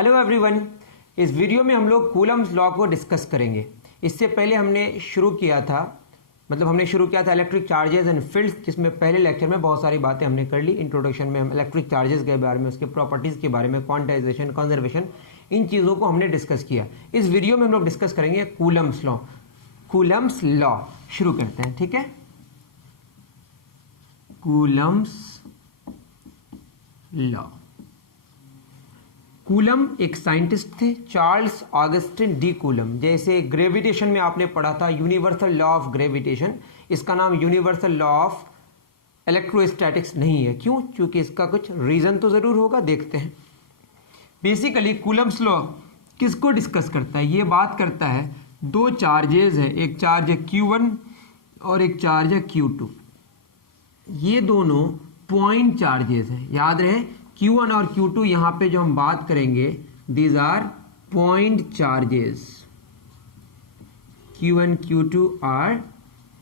Hello everyone, इस video में हम लोग कूलम्स लॉ को डिस्कस करेंगे। इससे पहले हमने शुरू किया था इलेक्ट्रिक चार्जेस एंड फील्ड्स, जिसमें पहले लेक्चर में बहुत सारी बातें हमने कर ली। इंट्रोडक्शन में हम इलेक्ट्रिक चार्जेस के बारे में, उसके प्रॉपर्टीज़ के बारे में, क्वांटाइजेशन, कंजर्वेशन, इन चीज़ों को हमने डिस्कस किया। इस वीडियो में हम लोग डिस्कस करेंगे कूलम्स लॉ। कूलम्स लॉ शुरू करते हैं, ठीक है। Coulomb's law. कूलम एक साइंटिस्ट थे, चार्ल्स ऑगस्टिन डी कूलम। जैसे ग्रेविटेशन में आपने पढ़ा था यूनिवर्सल लॉ ऑफ ग्रेविटेशन, इसका नाम यूनिवर्सल लॉ ऑफ इलेक्ट्रोस्टैटिक्स नहीं है। क्यों? क्योंकि इसका कुछ रीजन तो जरूर होगा, देखते हैं। बेसिकली कूलम्स लॉ किसको डिस्कस करता है? ये बात करता है दो चार्जेस है, एक चार्ज है Q1 और एक चार्ज है Q2। ये दोनों पॉइंट चार्जेस हैं, याद रहे। Q1 और Q2 यहां पे जो हम बात करेंगे, these are point charges. Q1 Q2 are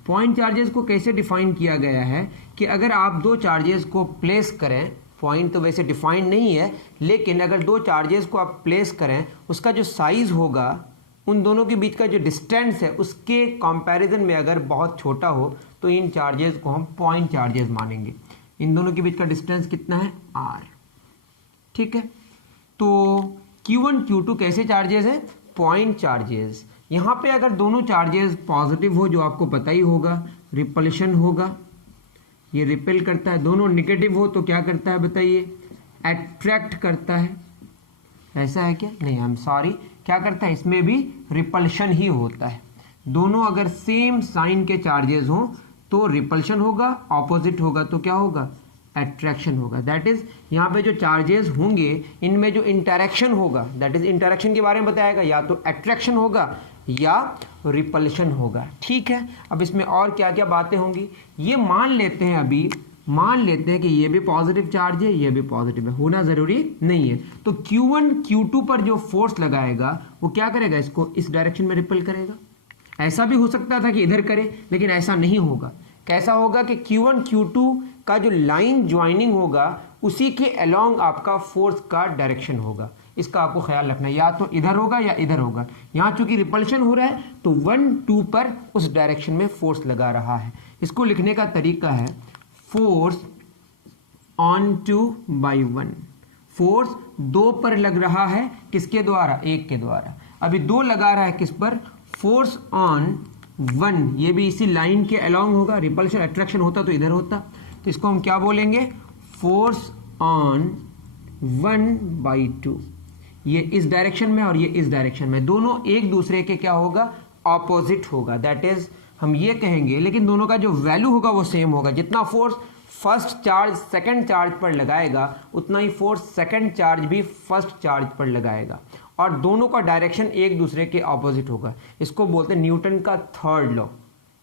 point charges. को कैसे डिफाइन किया गया है कि अगर आप दो चार्जेस को प्लेस करें, पॉइंट तो वैसे डिफाइन नहीं है, लेकिन अगर दो चार्जेस को आप प्लेस करें, उसका जो साइज होगा, उन दोनों के बीच का जो डिस्टेंस है, उसके कंपैरिजन में अगर बहुत छोटा हो तो इन चार्जेस को हम पॉइंट चार्जेस मानेंगे। इन दोनों के बीच का डिस्टेंस कितना है? r, ठीक है। तो Q1 Q2 कैसे चार्जेस है? Point charges. यहां पे अगर दोनों चार्जेस पॉजिटिव हो, जो आपको पता ही होगा, रिपल्शन होगा, ये रिपेल करता है। दोनों नेगेटिव हो तो क्या करता है बताइए? अट्रैक्ट करता है। ऐसा है क्या? नहीं, आई एम सॉरी, क्या करता है? इसमें भी रिपल्शन ही होता है। दोनों अगर सेम साइन के चार्जेस हों तो रिपल्शन होगा, ऑपोजिट होगा तो क्या होगा? अट्रैक्शन होगा। दैट इज यहाँ पे जो चार्जेस होंगे, इनमें जो इंटरेक्शन होगा, दैट इज इंटरेक्शन के बारे में बताएगा, या तो अट्रैक्शन होगा या रिपल्शन होगा, ठीक है। अब इसमें और क्या क्या बातें होंगी, ये मान लेते हैं कि ये भी पॉजिटिव चार्ज है, ये भी पॉजिटिव है, होना जरूरी नहीं है। तो Q1 Q2 पर जो फोर्स लगाएगा वो क्या करेगा? इसको इस डायरेक्शन में रिपल करेगा। ऐसा भी हो सकता था कि इधर करे, लेकिन ऐसा नहीं होगा। कैसा होगा कि Q1 Q2 का जो लाइन ज्वाइनिंग होगा, उसी के अलोंग आपका फोर्स का डायरेक्शन होगा। इसका आपको ख्याल रखना है, या तो इधर होगा या इधर होगा। यहाँ चूंकि रिपल्शन हो रहा है तो 1 2 पर उस डायरेक्शन में फोर्स लगा रहा है। इसको लिखने का तरीका है force on two by 1। Force 2 पर लग रहा है, किसके द्वारा? 1 के द्वारा। अभी 2 लगा रहा है किस पर? Force on 1। ये भी इसी लाइन के अलोंग होगा। रिपल्शन अट्रैक्शन होता तो इधर होता, तो इसको हम क्या बोलेंगे? Force on 1/2। ये इस डायरेक्शन में और ये इस डायरेक्शन में, दोनों एक दूसरे के क्या होगा? ऑपोजिट होगा। दैट इज हम ये कहेंगे, लेकिन दोनों का जो वैल्यू होगा वो सेम होगा। जितना force first charge second charge पर लगाएगा, उतना ही फोर्स सेकंड चार्ज भी फर्स्ट चार्ज पर लगाएगा, और दोनों का डायरेक्शन एक दूसरे के ऑपोजिट होगा। इसको बोलते हैं न्यूटन का थर्ड लॉ।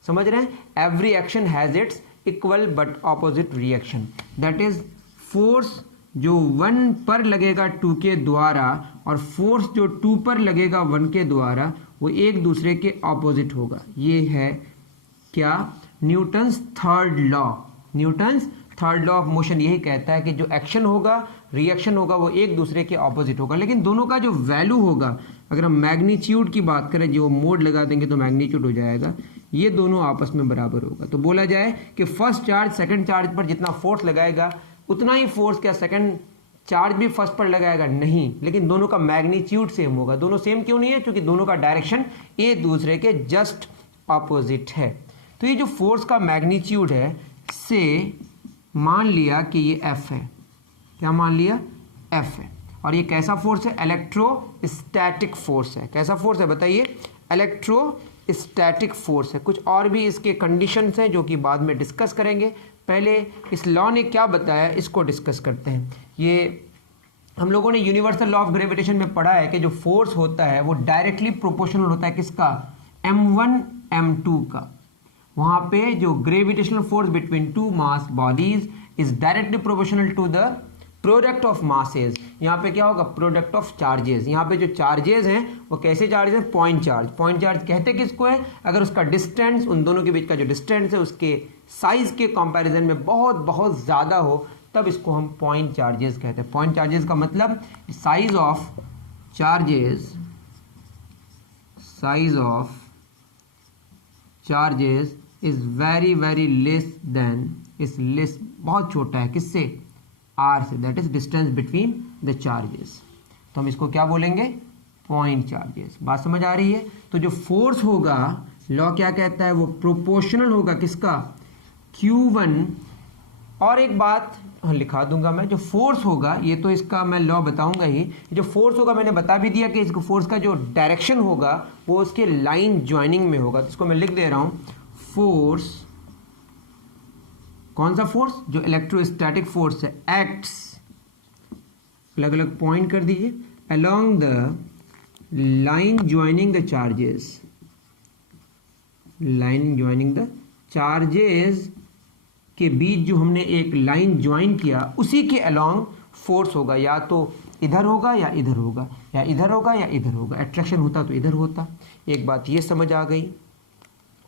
समझ रहे हैं? Every action has its equal but opposite reaction. That is force जो 1 पर लगेगा 2 के द्वारा, और फोर्स जो 2 पर लगेगा 1 के द्वारा, वो एक दूसरे के ऑपोजिट होगा। ये है क्या? Newton's third law. Newton's third law of motion यही कहता है कि जो एक्शन होगा, रिएक्शन होगा, वो एक दूसरे के ऑपोजिट होगा। लेकिन दोनों का जो वैल्यू होगा, अगर हम मैग्नीट्यूड की बात करें, जो मोड लगा देंगे तो मैग्नीट्यूड हो जाएगा, ये दोनों आपस में बराबर होगा। तो बोला जाए कि फर्स्ट चार्ज सेकंड चार्ज पर जितना फोर्स लगाएगा, उतना ही फोर्स क्या सेकंड चार्ज भी फर्स्ट पर लगाएगा? नहीं, लेकिन दोनों का मैग्नीट्यूड सेम होगा। दोनों सेम क्यों नहीं है? क्योंकि दोनों का डायरेक्शन एक दूसरे के जस्ट ऑपोजिट है। तो ये जो फोर्स का मैग्नीट्यूड है, से मान लिया कि ये F है। क्या मान लिया? F है। और ये कैसा फोर्स है? इलेक्ट्रोस्टैटिक फोर्स है। कैसा फोर्स है बताइए? इलेक्ट्रोस्टैटिक फोर्स है। कुछ और भी इसके कंडीशंस हैं जो कि बाद में डिस्कस करेंगे। पहले इस लॉ ने क्या बताया, इसको डिस्कस करते हैं। ये हम लोगों ने यूनिवर्सल लॉ ऑफ ग्रेविटेशन में पढ़ा है कि जो फोर्स होता है वो डायरेक्टली प्रोपोर्शनल होता है किसका? M1 M2 का। वहां पे जो gravitational force between two mass bodies is directly proportional to the product of masses. यहाँ पे क्या होगा? Product of charges. यहाँ पे जो चार्जेस हैं वो कैसे चार्जेस हैं? Point charge. पॉइंट चार्ज कहते किसको है? अगर उसका डिस्टेंस, उन दोनों के बीच का जो डिस्टेंस है, उसके साइज के कंपैरिजन में बहुत बहुत ज़्यादा हो, तब इसको हम पॉइंट चार्जेस कहते हैं। पॉइंट चार्जेस का मतलब size of charges, size of charges is very very less than, इस लेस बहुत छोटा है किससे, आर से, that is distance between the charges. तो हम इसको क्या बोलेंगे, पॉइंट चार्जेस। बात समझ आ रही है। तो जो फोर्स होगा, लॉ क्या कहता है, वो प्रोपोर्शनल होगा किसका, Q1। और एक बात लिखा दूंगा मैं, जो फोर्स होगा, ये तो इसका मैं लॉ बताऊंगा ही, जो फोर्स होगा मैंने बता भी दिया कि इसको फोर्स का जो डायरेक्शन होगा वो उसके लाइन ज्वाइनिंग में होगा। तो इसको मैं लिख दे रहा हूं, फोर्स, कौन सा फोर्स, जो इलेक्ट्रोस्टैटिक फोर्स है, एक्ट्स, अलग अलग पॉइंट कर दीजिए, along the line joining the charges, line joining the charges के बीच जो हमने एक लाइन ज्वाइन किया उसी के अलोंग फोर्स होगा, या तो इधर होगा या इधर होगा, या इधर होगा या इधर होगा। अट्रैक्शन होता तो इधर होता। एक बात ये समझ आ गई।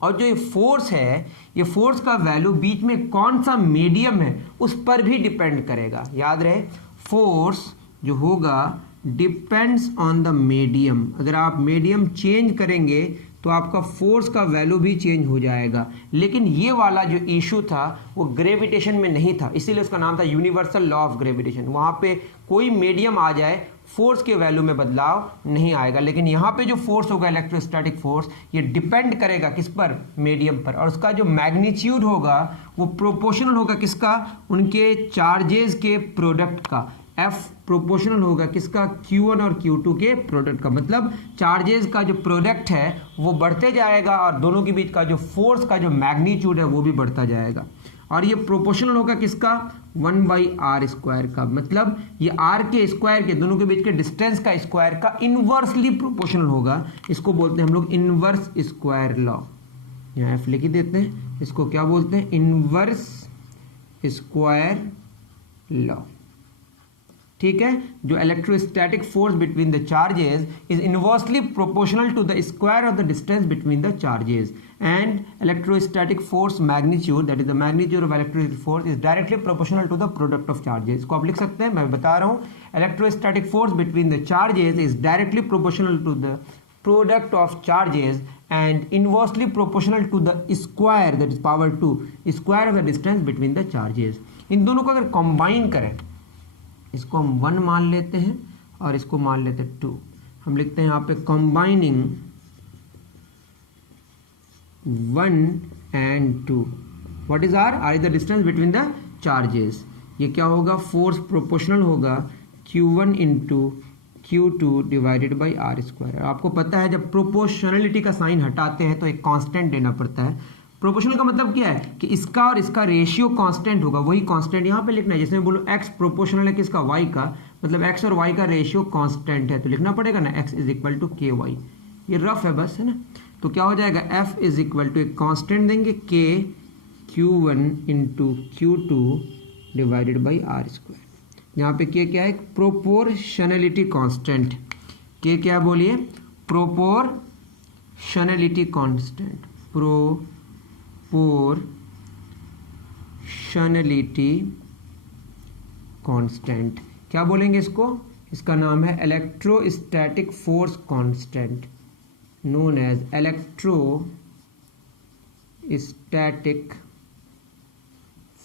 और जो ये फोर्स है, ये फोर्स का वैल्यू बीच में कौन सा मीडियम है उस पर भी डिपेंड करेगा। याद रहे, फोर्स जो होगा डिपेंड्स ऑन द मीडियम। अगर आप मीडियम चेंज करेंगे तो आपका फोर्स का वैल्यू भी चेंज हो जाएगा। लेकिन ये वाला जो इशू था वो ग्रेविटेशन में नहीं था, इसीलिए उसका नाम था यूनिवर्सल लॉ ऑफ ग्रेविटेशन। वहाँ पे कोई मीडियम आ जाए फोर्स के वैल्यू में बदलाव नहीं आएगा। लेकिन यहाँ पे जो फोर्स होगा इलेक्ट्रोस्टैटिक फोर्स, ये डिपेंड करेगा किस पर, मीडियम पर। और उसका जो मैग्नीट्यूड होगा वो प्रोपोर्शनल होगा किसका, उनके चार्जेस के प्रोडक्ट का। F प्रोपोर्शनल होगा किसका, Q1 और Q2 के प्रोडक्ट का। मतलब चार्जेस का जो प्रोडक्ट है वो बढ़ते जाएगा और दोनों के बीच का जो फोर्स का जो मैग्नीट्यूड है वो भी बढ़ता जाएगा। और ये प्रोपोर्शनल होगा किसका, 1/r² का। मतलब ये r के स्क्वायर के, दोनों के बीच के डिस्टेंस का स्क्वायर का इनवर्सली प्रोपोर्शनल होगा। इसको बोलते हैं हम लोग इनवर्स स्क्वायर लॉ। यहाँ F लिख ही देते हैं। इसको क्या बोलते हैं, इनवर्स स्क्वायर लॉ। ठीक है। जो electrostatic force between the charges is inversely proportional to the square of the distance between the charges, and electrostatic force magnitude, that is the magnitude of electrostatic force, is directly proportional to the product of charges. इसको आप लिख सकते हैं, मैं बता रहा हूँ, electrostatic force between the charges is directly proportional to the product of charges and inversely proportional to the square, that is power 2 square of the distance between the charges। इन दोनों को अगर कंबाइन करें, इसको हम 1 मान लेते हैं और इसको मान लेते हैं 2। हम लिखते हैं यहाँ पे combining 1 and 2। What is R, R is the distance between the charges. ये क्या होगा, फोर्स प्रोपोर्शनल होगा Q1 into Q2 divided by r²। आपको पता है जब प्रोपोर्शनलिटी का साइन हटाते हैं तो एक कांस्टेंट देना पड़ता है। प्रोपोर्शनल का मतलब क्या है कि इसका और इसका रेशियो कांस्टेंट होगा, वही कांस्टेंट यहाँ पे लिखना है। जैसे मैं बोलूँ x प्रोपोर्शनल है किसका, y का, मतलब x और y का रेशियो कांस्टेंट है तो लिखना पड़ेगा ना x is equal to ky। ये रफ है बस, है ना। तो क्या हो जाएगा, f इज इक्वल टू एक कांस्टेंट देंगे k Q1 into Q2 divided by r²। यहाँ पे k क्या है, प्रोपोर्शनलिटी कांस्टेंट। k क्या बोलिए, प्रोपोर्शनलिटी कांस्टेंट, प्रोपोर्शनलिटी कांस्टेंट। क्या बोलेंगे इसको, इसका नाम है electrostatic force constant, known as electrostatic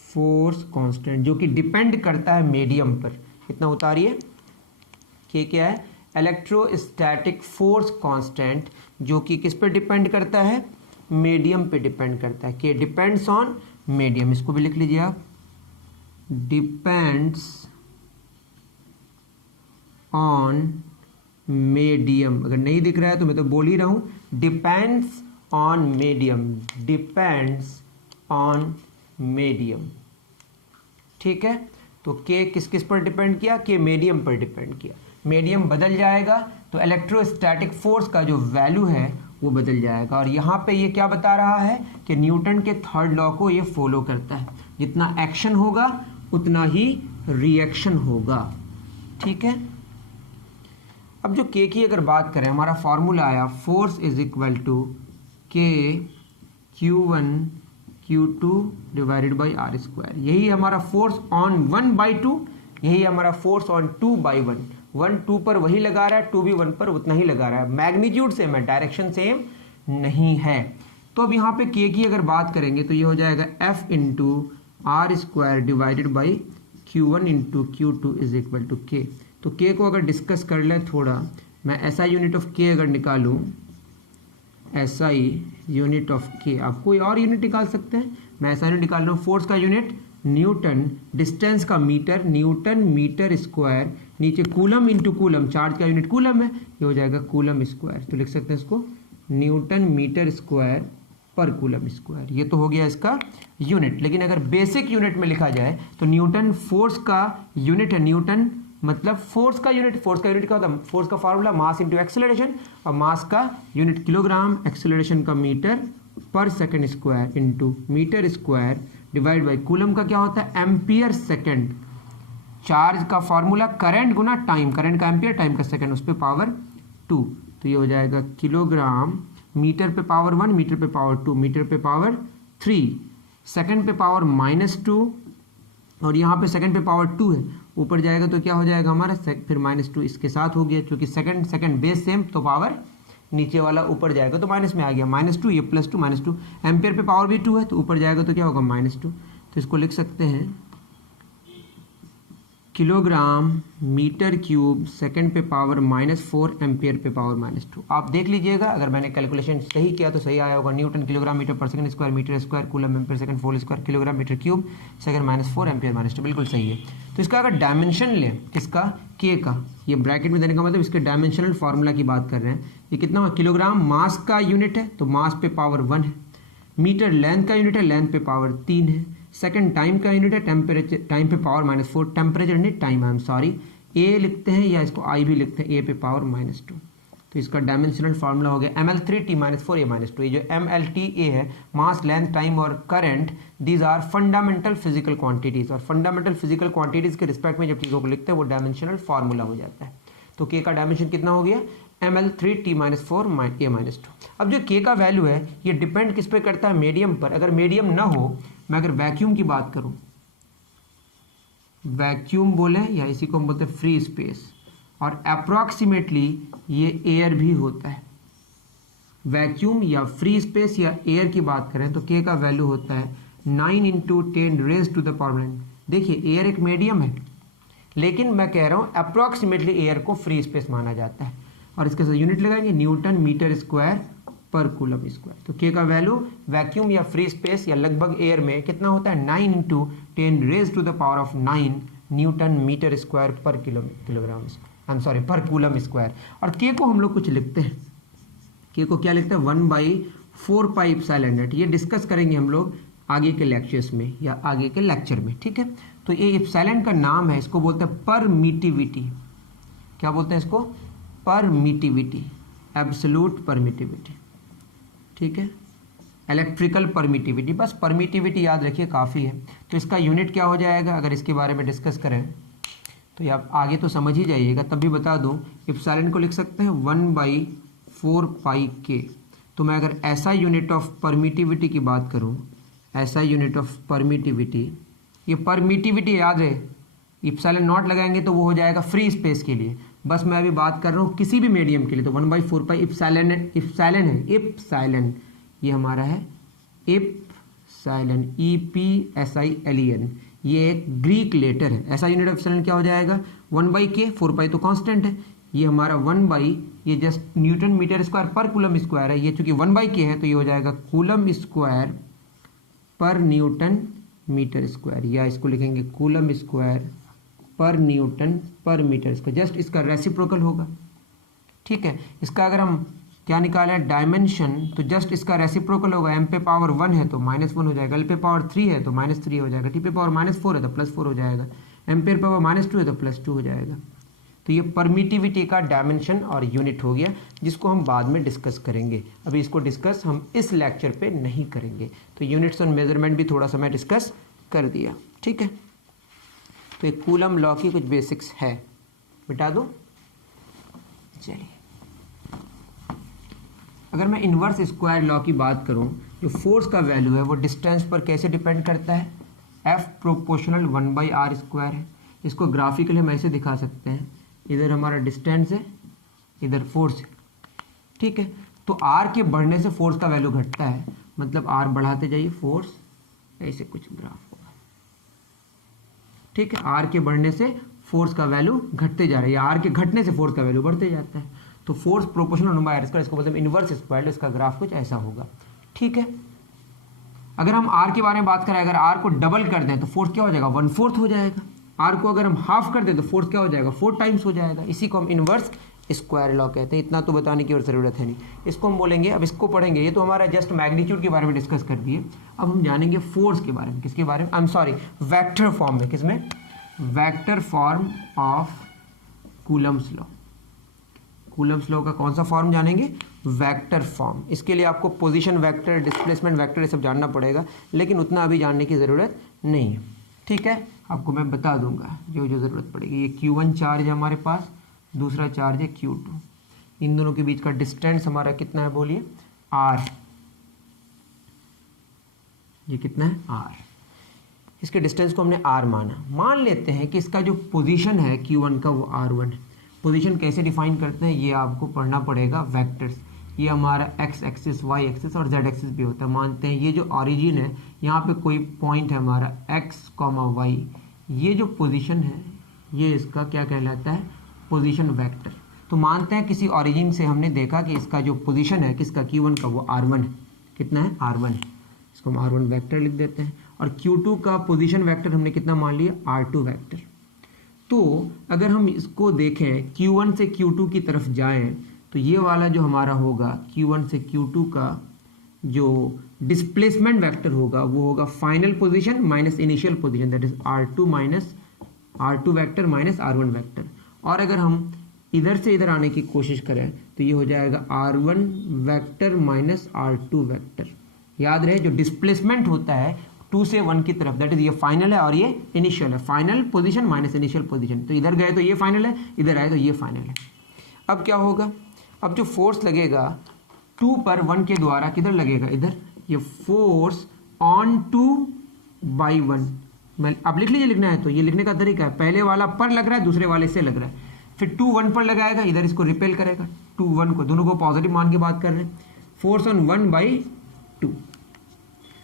force constant, जो कि डिपेंड करता है मीडियम पर। इतना उतारिए, कि क्या है, इलेक्ट्रोस्टैटिक फोर्स कांस्टेंट, जो कि किस पर डिपेंड करता है, मीडियम पे डिपेंड करता है। कि डिपेंड्स ऑन मीडियम, इसको भी लिख लीजिए आप, डिपेंड्स ऑन मीडियम। अगर नहीं दिख रहा है तो मैं तो बोल ही रहा हूं, depends on medium, depends on medium. ठीक है। तो के किस किस पर डिपेंड किया, के मीडियम पर डिपेंड किया। मीडियम बदल जाएगा तो इलेक्ट्रोस्टैटिक फोर्स का जो वैल्यू है वो बदल जाएगा। और यहाँ पे ये क्या बता रहा है कि न्यूटन के थर्ड लॉ को ये फॉलो करता है, जितना एक्शन होगा उतना ही रिएक्शन होगा। ठीक है। अब जो के की अगर बात करें, हमारा फॉर्मूला आया फोर्स इज इक्वल टू के Q1 Q2 divided by r²। यही हमारा फोर्स ऑन 1/2, यही हमारा फोर्स ऑन 2/1। 1 2 पर वही लगा रहा है, 2 भी 1 पर उतना ही लगा रहा है, मैग्नीट्यूड सेम है, डायरेक्शन सेम नहीं है। तो अब यहाँ पे k की अगर बात करेंगे तो ये हो जाएगा f into R square divided by Q1 into Q2 is equal to k। तो k को अगर डिस्कस कर ले थोड़ा, मैं SI यूनिट ऑफ k अगर निकालूँ, SI यूनिट ऑफ k, आप कोई और यूनिट निकाल सकते हैं, मैं SI यूनिट निकाल रहा हूँ। फोर्स का यूनिट न्यूटन, डिस्टेंस का मीटर, न्यूटन मीटर स्क्वायर, नीचे कूलम इंटू कूलम, चार्ज का यूनिट कूलम है, ये हो जाएगा कूलम स्क्वायर। तो लिख सकते हैं इसको न्यूटन मीटर स्क्वायर पर कूलम स्क्वायर। ये तो हो गया इसका यूनिट। लेकिन अगर बेसिक यूनिट में लिखा जाए तो न्यूटन फोर्स का यूनिट है, न्यूटन मतलब फोर्स का यूनिट। फोर्स का यूनिट क्या होता है? फोर्स का फार्मूला मास इंटू एक्सेलरेशन, और मास का यूनिट किलोग्राम, एक्सेलरेशन का मीटर पर second square into metre square divide by coulomb का क्या होता है? Ampere second. चार्ज का फार्मूला करंट गुना टाइम, करंट का एम्पियर, टाइम का सेकंड, उस पर पावर 2। तो ये हो जाएगा किलोग्राम, मीटर पे पावर 1, मीटर पे पावर 2, मीटर पे पावर 3, सेकंड पे पावर -2, और यहाँ पे सेकंड पे पावर 2 है, ऊपर जाएगा तो क्या हो जाएगा हमारा, फिर -2 इसके साथ हो गया, क्योंकि सेकंड बेस सेम, तो पावर नीचे वाला ऊपर जाएगा तो माइनस में आ गया, -2, ये +2 -2, एम्पियर पे पावर भी 2 है, तो ऊपर जाएगा तो क्या होगा -2। तो इसको लिख सकते हैं किलोग्राम मीटर क्यूब सेकंड पे पावर -4 एम्पियर पे पावर -2। आप देख लीजिएगा, अगर मैंने कैलकुलेशन सही किया तो सही आया होगा। न्यूटन किलोग्राम मीटर पर second square, metre square, coulomb ampere second फोल square, kilogram metre cube second -4 ampere -2, बिल्कुल सही है। तो इसका अगर डायमेंशन लें, किसका, के का, ये ब्रैकेट में देने का मतलब इसके डायमेंशनल फार्मूला की बात कर रहे हैं। ये कितना, किलोग्राम मास का यूनिट है तो मास पे पावर 1 है, मीटर लेंथ का यूनिट है, लेंथ पे पावर 3 है, सेकंड टाइम का यूनिट है, टेम्परेचर, टाइम पे पावर -4, टेम्परेचर नहीं टाइम, आई एम सॉरी, ए लिखते हैं या इसको आई भी लिखते हैं, ए पे पावर -2। तो इसका डायमेंशनल फार्मूला हो गया ml3t -4 a -2। ये जो mLTA है, मास, लेंथ, टाइम और current, these are fundamental physical quantities, और फंडामेंटल फिजिकल क्वांटिटीज के रिस्पेक्ट में जब चीज़ों को लिखते हैं वो डायमेंशनल फार्मूला हो जाता है। तो k का डायमेंशन कितना हो गया, ml3t -4 a -2। अब जो k का वैल्यू है ये डिपेंड किस पे करता है, मीडियम पर। अगर मीडियम ना हो, मैं अगर वैक्यूम की बात करूं, वैक्यूम बोले या इसी को हम बोलते हैं फ्री स्पेस, और अप्रॉक्सीमेटली ये एयर भी होता है। वैक्यूम या फ्री स्पेस या एयर की बात करें तो k का वैल्यू होता है 9 × 10⁻⁹। देखिए एयर एक मीडियम है, लेकिन मैं कह रहा हूँ अप्रॉक्सीमेटली एयर को फ्री स्पेस माना जाता है, और इसके साथ यूनिट लगाएंगे न्यूटन मीटर स्क्वायर पर कूलम स्क्वायर। तो k का वैल्यू वैक्यूम या फ्री स्पेस या लगभग एयर में कितना होता है, 9 × 10⁻⁹ न्यूटन मीटर स्क्वायर पर किलोग्राम, आई एम सॉरी, पर कूलम स्क्वायर। और k को हम लोग कुछ लिखते हैं, k को क्या लिखते हैं, 1/4πε0। ये डिस्कस करेंगे हम लोग आगे के लेक्चर्स में या आगे के लेक्चर में, ठीक है। तो ये एप्सिलॉन का नाम है, इसको बोलते हैं परमिटिविटी। क्या बोलते हैं इसको, परमिटिविटी, एब्सोल्यूट परमिटिविटी, ठीक है, इलेक्ट्रिकल परमिटिविटी, बस परमिटिविटी याद रखिए काफ़ी है। तो इसका यूनिट क्या हो जाएगा, अगर इसके बारे में डिस्कस करें तो आप आगे तो समझ ही जाइएगा, तब भी बता दूं, एप्सिलॉन को लिख सकते हैं 1/4πk। तो मैं अगर ऐसा यूनिट ऑफ परमिटिविटी की बात करूं, ऐसा यूनिट ऑफ परमिटिविटी, ये परमिटिविटी याद है, एप्सिलॉन नॉट लगाएंगे तो वो हो जाएगा फ्री स्पेस के लिए। बस मैं अभी बात कर रहा हूँ किसी भी मीडियम के लिए, तो 1/4π एप्सिलॉन है, एप्सिलॉन, ये हमारा है एप्सिलॉन, EPSILEN, ये एक ग्रीक लेटर है। ऐसा यूनिट ऑफ एप्सिलॉन क्या हो जाएगा, 1/k, 4π तो कांस्टेंट है, ये हमारा 1/, ये जस्ट न्यूटन मीटर स्क्वायर पर कूलम स्क्वायर है, ये चूंकि 1/k है तो ये हो जाएगा कूलम स्क्वायर पर न्यूटन मीटर स्क्वायर, या इसको लिखेंगे कूलम स्क्वायर पर न्यूटन पर मीटर स्क्वायर, जस्ट इसका रेसिप्रोकल होगा, ठीक है। इसका अगर हम क्या निकालें डायमेंशन, तो जस्ट इसका रेसिप्रोकल होगा, m पे पावर 1 है तो -1 हो जाएगा, l पे पावर 3 है तो -3 हो जाएगा, t पे पावर -4 है तो +4 हो जाएगा, एम्पियर पावर -2 है तो +2 हो जाएगा। तो ये परमिटिविटी का डायमेंशन और यूनिट हो गया, जिसको हम बाद में डिस्कस करेंगे। अभी इसको डिस्कस हम इस लेक्चर पे नहीं करेंगे। तो यूनिट्स और मेजरमेंट भी थोड़ा सा मैं डिस्कस कर दिया, ठीक है। तो एक कूलम लॉ की कुछ बेसिक्स है, बता दो। चलिए, अगर मैं इन्वर्स स्क्वायर लॉ की बात करूं, जो फोर्स का वैल्यू है वो डिस्टेंस पर कैसे डिपेंड करता है, F प्रोपोर्शनल 1/r² है। इसको ग्राफिकली हम ऐसे दिखा सकते हैं, इधर हमारा डिस्टेंस है, इधर फोर्स है, ठीक है। तो आर के बढ़ने से फोर्स का वैल्यू घटता है, मतलब आर बढ़ाते जाइए, फोर्स ऐसे कुछ ग्राफ होगा, ठीक है। आर के बढ़ने से फोर्स का वैल्यू घटते जा रहा है, या आर के घटने से फोर्स का वैल्यू बढ़ते जाता है। तो force proportional by R square, इसको बोलते हैं इनवर्स स्क्वायर, इसका ग्राफ कुछ ऐसा होगा, ठीक है। अगर हम आर के बारे में बात करें, अगर आर को डबल कर दें तो फोर्स क्या हो जाएगा, 1/4 हो जाएगा। आर को अगर हम हाफ कर दें तो फोर्स क्या हो जाएगा, 4 टाइम्स हो जाएगा। इसी को हम इनवर्स स्क्वायर लॉ कहते हैं। इतना तो बताने की और ज़रूरत है नहीं, इसको हम बोलेंगे। अब इसको पढ़ेंगे, ये तो हमारा जस्ट मैग्नीट्यूड के बारे में डिस्कस कर दिए। अब हम जानेंगे फोर्स के बारे में। किसके बारे में, I am sorry, vector form में। किसमें, vector form of Coulomb's law. Coulomb's law का कौन सा फॉर्म जानेंगे, वेक्टर फॉर्म। इसके लिए आपको पोजीशन वेक्टर, डिस्प्लेसमेंट वेक्टर ये सब जानना पड़ेगा, लेकिन उतना अभी जानने की ज़रूरत नहीं है, ठीक है। आपको मैं बता दूंगा जो जो ज़रूरत पड़ेगी। ये Q1 चार्ज है हमारे पास, दूसरा चार्ज है Q2। इन दोनों के बीच का डिस्टेंस हमारा कितना है, बोलिए, R। ये कितना है, R। इसके डिस्टेंस को हमने R माना। मान लेते हैं कि इसका जो पोजीशन है Q1 का वो R1 है। पोजीशन कैसे डिफाइन करते हैं, ये आपको पढ़ना पड़ेगा, वेक्टर्स। ये हमारा एक्स एक्सिस, वाई एक्सिस और जेड एक्सिस भी होता है। मानते हैं ये जो ऑरिजिन है, यहाँ पे कोई पॉइंट है हमारा एक्स कॉमा वाई, ये जो पोजीशन है ये इसका क्या कहलाता है, पोजीशन वेक्टर। तो मानते हैं किसी ऑरिजिन से हमने देखा कि इसका जो पोजीशन है किसका, Q1 का, वो R1 है। कितना है, R1 है। इसको हम R1 वेक्टर लिख देते हैं। और Q2 का पोजीशन वेक्टर हमने कितना मान लिया, R2 वेक्टर। तो अगर हम इसको देखें, Q1 से Q2 की तरफ जाएं, तो ये वाला जो हमारा होगा Q1 से Q2 का जो डिस्प्लेसमेंट वेक्टर होगा वो होगा final position minus initial position, that is R2 minus R2 vector minus R1 vector. और अगर हम इधर से इधर आने की कोशिश करें तो ये हो जाएगा R1 vector minus R2 vector. याद रहे, जो डिस्प्लेसमेंट होता है 2 से 1 की तरफ, दैट इज ये फाइनल है और ये इनिशियल है। Final position minus initial position, तो इधर गए तो ये फाइनल है, इधर आए तो ये फाइनल है। अब क्या होगा, अब जो फोर्स लगेगा 2 पर 1 के द्वारा किधर लगेगा, इधर, ये फोर्स ऑन 2 बाई 1। मैं अब लिख लीजिए, लिखना है तो ये लिखने का तरीका है, पहले वाला पर लग रहा है, दूसरे वाले से लग रहा है, फिर 2 1 पर लगाएगा, इधर इसको रिपेल करेगा 2 1 को, दोनों को पॉजिटिव मान के बात कर रहे हैं। फोर्स ऑन 1 बाई 2,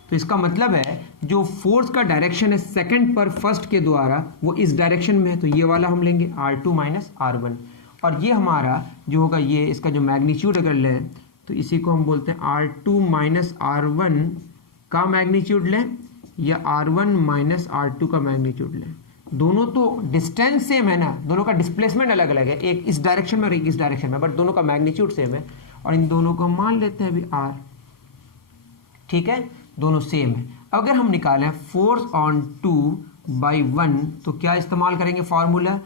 तो इसका मतलब है जो फोर्स का डायरेक्शन है सेकंड पर फर्स्ट के द्वारा वो इस डायरेक्शन में है, तो ये वाला हम लेंगे R2 माइनस R1। और ये हमारा जो होगा, ये इसका जो मैग्नीट्यूड अगर लें तो इसी को हम बोलते हैं R2 माइनस R1 का मैग्नीट्यूड लें, या R1 माइनस R2 का मैग्नीट्यूड लें। दोनों तो डिस्टेंस सेम है ना, दोनों का डिस्प्लेसमेंट अलग अलग है, एक इस डायरेक्शन में और एक इस डायरेक्शन में, बट दोनों का मैग्नीट्यूड सेम है। और इन दोनों को हम मान लेते हैं अभी R, ठीक है, दोनों सेम है। अगर हम निकालें फोर्स ऑन 2 बाई 1 तो क्या इस्तेमाल करेंगे फॉर्मूला,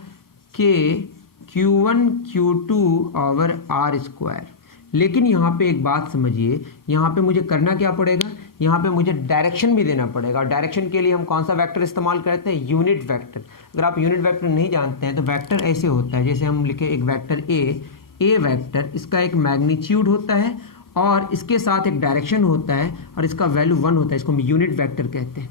के Q1 Q2 over R square. लेकिन यहाँ पे एक बात समझिए, यहाँ पे मुझे करना क्या पड़ेगा, यहाँ पे मुझे डायरेक्शन भी देना पड़ेगा। और डायरेक्शन के लिए हम कौन सा वेक्टर इस्तेमाल करते हैं, यूनिट वेक्टर। अगर आप यूनिट वेक्टर नहीं जानते हैं तो वेक्टर ऐसे होता है, जैसे हम लिखे एक वेक्टर ए वेक्टर, इसका एक मैग्नीट्यूड होता है और इसके साथ एक डायरेक्शन होता है और इसका वैल्यू 1 होता है, इसको हम यूनिट वेक्टर कहते हैं।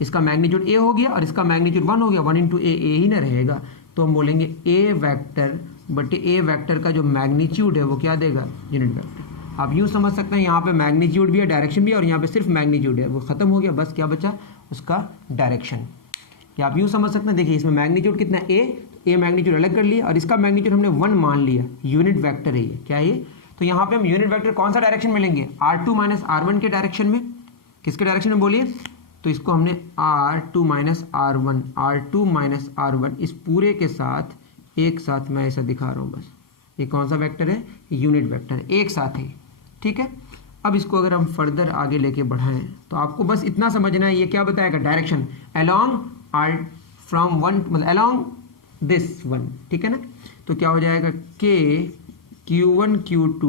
इसका मैग्नीट्यूड ए हो गया और इसका मैग्नीट्यूड 1 हो गया, 1 इंटू ए ही ना रहेगा, तो हम बोलेंगे ए वेक्टर बटे ए वेक्टर का जो मैग्नीट्यूड है वो क्या देगा, यूनिट वेक्टर। आप यूँ समझ सकते हैं, यहाँ पे मैग्नीट्यूड भी है, डायरेक्शन भी है, और यहाँ पे सिर्फ मैग्नीट्यूड है, वो खत्म हो गया, बस क्या बचा, उसका डायरेक्शन। या आप यूँ समझ सकते हैं, देखिए इसमें मैग्नीट्यूड कितना, ए मैग्नीट्यूड अलग कर लिया और इसका मैग्नीट्यूड हमने 1 मान लिया, यूनिट वेक्टर है ये, क्या है ये। तो यहाँ पे हम यूनिट वेक्टर कौन सा डायरेक्शन में लेंगे, R2 माइनस R1 के डायरेक्शन में। किसके डायरेक्शन में बोलिए, तो इसको हमने R2 minus R1, R2 minus R1 इस पूरे के साथ एक साथ मैं ऐसा दिखा रहा हूँ बस। ये कौन सा वेक्टर है, यूनिट वेक्टर है, एक साथ है, ठीक है। अब इसको अगर हम फर्दर आगे लेके बढ़ाएं तो आपको बस इतना समझना है, ये क्या बताएगा, डायरेक्शन अलोंग R फ्रॉम 1, मतलब अलोंग दिस 1, ठीक है ना। तो क्या हो जाएगा, के Q1 Q2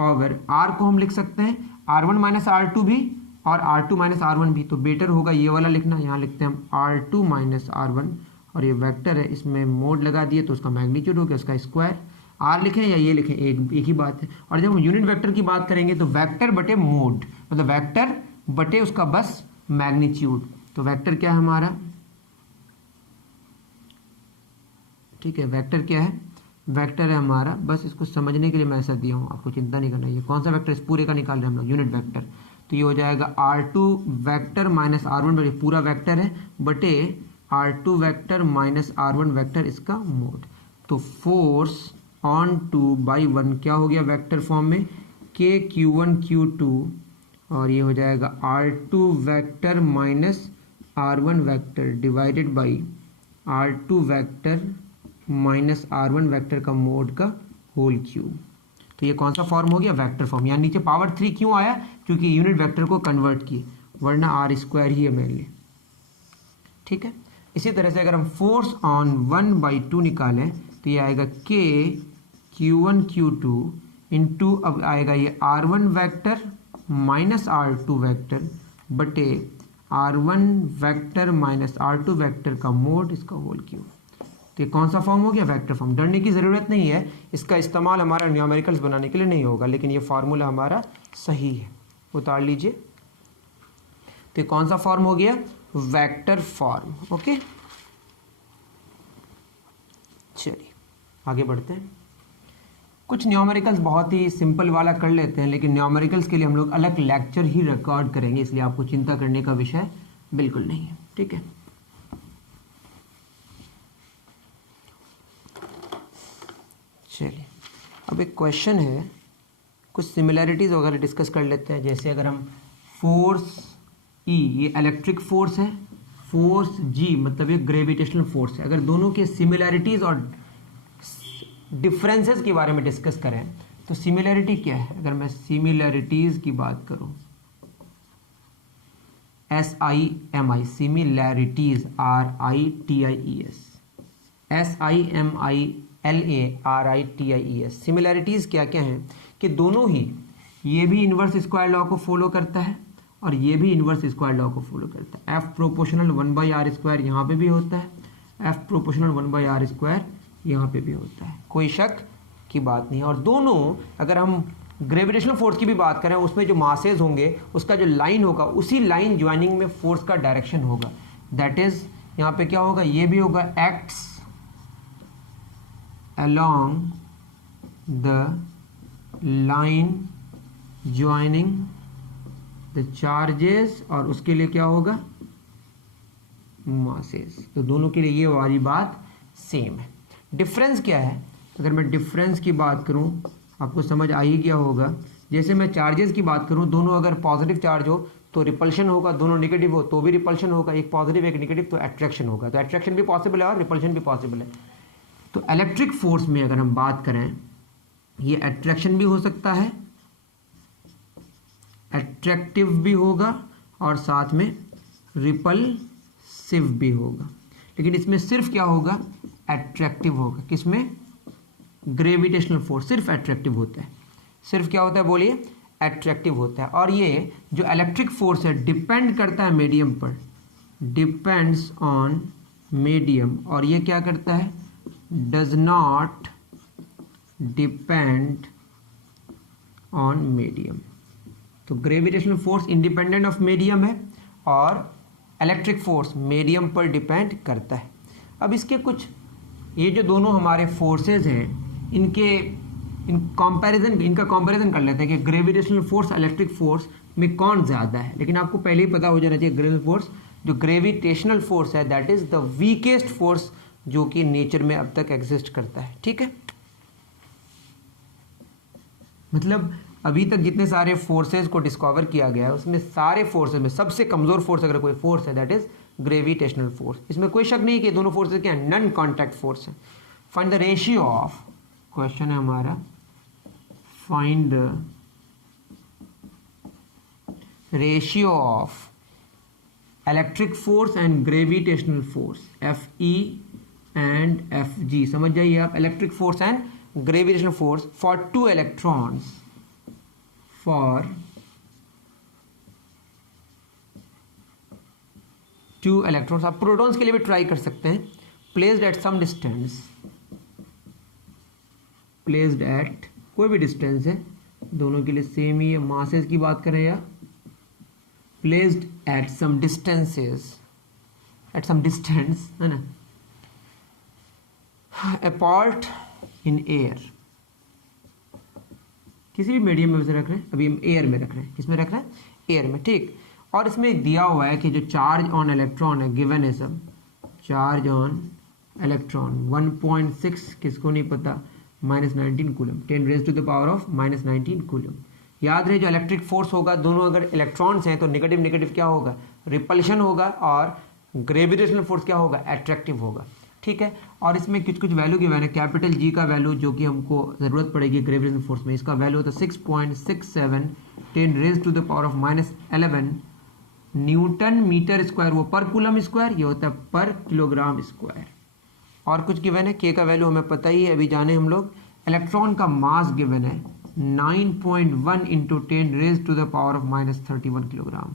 ओवर R को हम लिख सकते हैं R1 माइनस R2 भी और R2 माइनस R1 भी, तो बेटर होगा ये वाला लिखना। यहाँ लिखते हैं हम R2 माइनस R1 और ये वेक्टर है, इसमें मोड लगा दिए तो उसका मैग्नीट्यूड हो गया, उसका स्क्वायर। R लिखें या ये लिखें, एक ही बात है। और जब हम यूनिट वेक्टर की बात करेंगे तो वेक्टर बटे मोड, मतलब वेक्टर बटे उसका बस मैग्नीट्यूड। तो वेक्टर क्या है हमारा, ठीक है, वेक्टर क्या है, वेक्टर है हमारा, बस इसको समझने के लिए मैं ऐसा दिया हूँ, आपको चिंता नहीं करना। ये कौन सा वेक्टर, इस पूरे का निकाल रहे हैं हम लोग, यूनिट वेक्टर। तो ये हो जाएगा R2 वेक्टर माइनस R1, ये पूरा वेक्टर है, बटे R2 vector minus R1 vector, इसका मोड। तो फोर्स ऑन 2/1 क्या हो गया वेक्टर फॉर्म में, KQ1 Q2, और ये हो जाएगा R2 vector minus R1 vector divided by R2 vector minus R1 vector का मोड का होल क्यूब। तो ये कौन सा फॉर्म हो गया, वेक्टर फॉर्म। यहाँ नीचे पावर 3 क्यों आया, क्योंकि यूनिट वेक्टर को कन्वर्ट किए, वरना R² ही है मेनली। ठीक है, इसी तरह से अगर हम फोर्स ऑन 1/2 निकालें तो ये आएगा KQ1 Q2 इंटू, अब आएगा ये R1 vector minus R2 vector बटे R1 vector minus R2 vector का मोड, इसका होल क्यूब। तो ये कौन सा फॉर्म हो गया, वेक्टर फॉर्म। डरने की ज़रूरत नहीं है, इसका इस्तेमाल हमारा न्यूमेरिकल्स बनाने के लिए नहीं होगा, लेकिन ये फार्मूला हमारा सही है, उतार लीजिए। तो ये कौन सा फॉर्म हो गया, वेक्टर फॉर्म। ओके, चलिए आगे बढ़ते हैं। कुछ न्यूमेरिकल्स बहुत ही सिंपल वाला कर लेते हैं, लेकिन न्यूमेरिकल्स के लिए हम लोग अलग लेक्चर ही रिकॉर्ड करेंगे, इसलिए आपको चिंता करने का विषय बिल्कुल नहीं है। ठीक है, चलिए अब एक क्वेश्चन है, कुछ सिमिलैरिटीज़ वगैरह डिस्कस कर लेते हैं। जैसे अगर हम फोर्स E, ये इलेक्ट्रिक फोर्स है, फोर्स G मतलब ये ग्रेविटेशनल फोर्स है, अगर दोनों के सिमिलैरिटीज़ और डिफरेंसेस के बारे में डिस्कस करें तो सिमिलैरिटी क्या है। अगर मैं सिमिलैरिटीज़ की बात करूं, SIMI similarities, RITIES, SIMILARITIES similarities क्या क्या हैं कि दोनों ही, ये भी इन्वर्स स्क्वायर लॉ को फॉलो करता है और ये भी इन्वर्स स्क्वायर लॉ को फॉलो करता है। F प्रोपोर्शनल 1/r² यहाँ पे भी होता है, F प्रोपोर्शनल 1/r² यहाँ पे भी होता है, कोई शक की बात नहीं है। और दोनों, अगर हम ग्रेविटेशनल फोर्स की भी बात करें, उसमें जो मासेज होंगे उसका जो लाइन होगा, उसी लाइन ज्वाइनिंग में फोर्स का डायरेक्शन होगा। दैट इज यहाँ पे क्या होगा, ये भी होगा acts along the line joining the charges, और उसके लिए क्या होगा, मासेस। तो दोनों के लिए ये वाली बात सेम है। डिफरेंस क्या है, अगर मैं डिफरेंस की बात करूं, आपको समझ आ ही गया होगा। जैसे मैं चार्जेस की बात करूं, दोनों अगर पॉजिटिव चार्ज हो तो रिपल्शन होगा, दोनों नेगेटिव हो तो भी रिपल्शन होगा, एक पॉजिटिव एक नेगेटिव तो अट्रैक्शन होगा। तो अट्रैक्शन भी पॉसिबल है और रिपल्शन भी पॉसिबल है। तो इलेक्ट्रिक फोर्स में अगर हम बात करें, ये अट्रैक्शन भी हो सकता है, अट्रैक्टिव भी होगा और साथ में रिपल्सिव भी होगा। लेकिन इसमें सिर्फ क्या होगा, अट्रैक्टिव होगा। किसमें, ग्रेविटेशनल फोर्स सिर्फ अट्रैक्टिव होता है। सिर्फ क्या होता है बोलिए, अट्रैक्टिव होता है। और ये जो इलेक्ट्रिक फोर्स है डिपेंड करता है मीडियम पर, डिपेंड्स ऑन मीडियम। और ये क्या करता है, does not depend on medium. तो gravitational force independent of medium है और इलेक्ट्रिक फोर्स मीडियम पर डिपेंड करता है। अब इसके कुछ, ये जो दोनों हमारे फोर्सेज हैं, इनका कंपैरिजन कर लेते हैं कि ग्रेविटेशनल फोर्स इलेक्ट्रिक फोर्स में कौन ज़्यादा है। लेकिन आपको पहले ही पता हो जाना चाहिए, ग्रेविटेशनल फोर्स है that is the weakest force जो कि नेचर में अब तक एग्जिस्ट करता है। ठीक है, मतलब अभी तक जितने सारे फोर्सेज को डिस्कवर किया गया है, उसमें सारे फोर्सेज में सबसे कमज़ोर फोर्स अगर कोई फोर्स है दैट इज़ ग्रेविटेशनल फोर्स। इसमें कोई शक नहीं कि दोनों फोर्सेज क्या है, नॉन कॉन्टैक्ट फोर्स है। Find the ratio of, question है हमारा, find the ratio of electric force and gravitational force, FE and FG। समझ जाइए आप, electric force and gravitational force for 2 electrons, for 2 electrons. आप प्रोटॉन्स के लिए भी ट्राई कर सकते हैं। Placed at some distance, placed at कोई भी डिस्टेंस है, दोनों के लिए सेम ही है। मासेस की बात करें या placed at some distances, at some distance है ना, अपार्ट इन एयर, किसी भी मीडियम में वैसे रख रहे हैं, अभी हम एयर में रख रहे हैं, किसमें रख रहे हैं, एयर में, ठीक। और इसमें दिया हुआ है कि जो चार्ज ऑन इलेक्ट्रॉन है, गिवन है सब, चार्ज ऑन इलेक्ट्रॉन 1.6 किसको नहीं पता, -19 coulomb, 10 raise to the power of -19 coulomb. याद रहे जो इलेक्ट्रिक फोर्स होगा, दोनों अगर इलेक्ट्रॉन्स हैं तो नेगेटिव नेगेटिव क्या होगा, रिपल्शन होगा, और ग्रेविटेशनल फोर्स क्या होगा, अट्रैक्टिव होगा, ठीक है। और इसमें कुछ कुछ वैल्यू गिवन है, कैपिटल जी का वैल्यू जो कि हमको ज़रूरत पड़ेगी ग्रेविटेशनल फोर्स में, इसका वैल्यू होता है 6.67 10 raise to the power of -11 newton metre square, वो पर कूलम स्क्वायर, ये होता है पर किलोग्राम स्क्वायर। और कुछ गिवन है, के का वैल्यू हमें पता ही है, अभी जाने हम लोग। इलेक्ट्रॉन का मास गिवन है 9.1 into 10 raise to the power of -31 kilogram,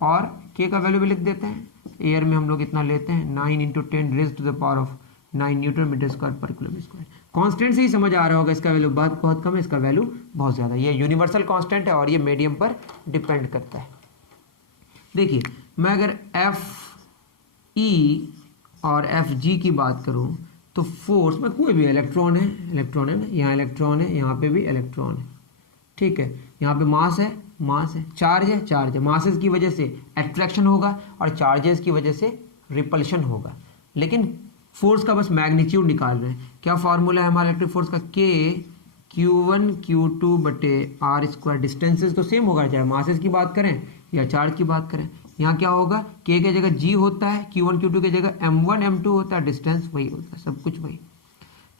और के का वैल्यू भी लिख देते हैं, एयर में हम लोग इतना लेते हैं 9 into 10 raise to the power of 9 newton metre square पर किलोमीटर स्क्वायर। कांस्टेंट से ही समझ आ रहा होगा, इसका वैल्यू बहुत कम है, इसका वैल्यू बहुत ज़्यादा। ये यूनिवर्सल कांस्टेंट है और ये मीडियम पर डिपेंड करता है। देखिए मैं अगर एफ ई और एफ जी की बात करूं तो फोर्स में कोई भी इलेक्ट्रॉन है ना, यहाँ इलेक्ट्रॉन है, यहाँ पे भी इलेक्ट्रॉन है, ठीक है। यहाँ पे मास है, चार्ज है, मासेस की वजह से अट्रैक्शन होगा और चार्जेस की वजह से रिपल्शन होगा। लेकिन फोर्स का बस मैग्नीट्यूड निकाल रहे हैं। क्या फॉर्मूला है हमारा इलेक्ट्रिक फोर्स का, के Q1 Q2 बटे आर स्क्वायर। डिस्टेंसेस तो सेम होगा, चाहे मासेस की बात करें या चार्ज की बात करें। यहाँ क्या होगा, के जगह जी होता है, Q1 Q2 की जगह M1 M2 होता है, डिस्टेंस वही होता है, सब कुछ वही।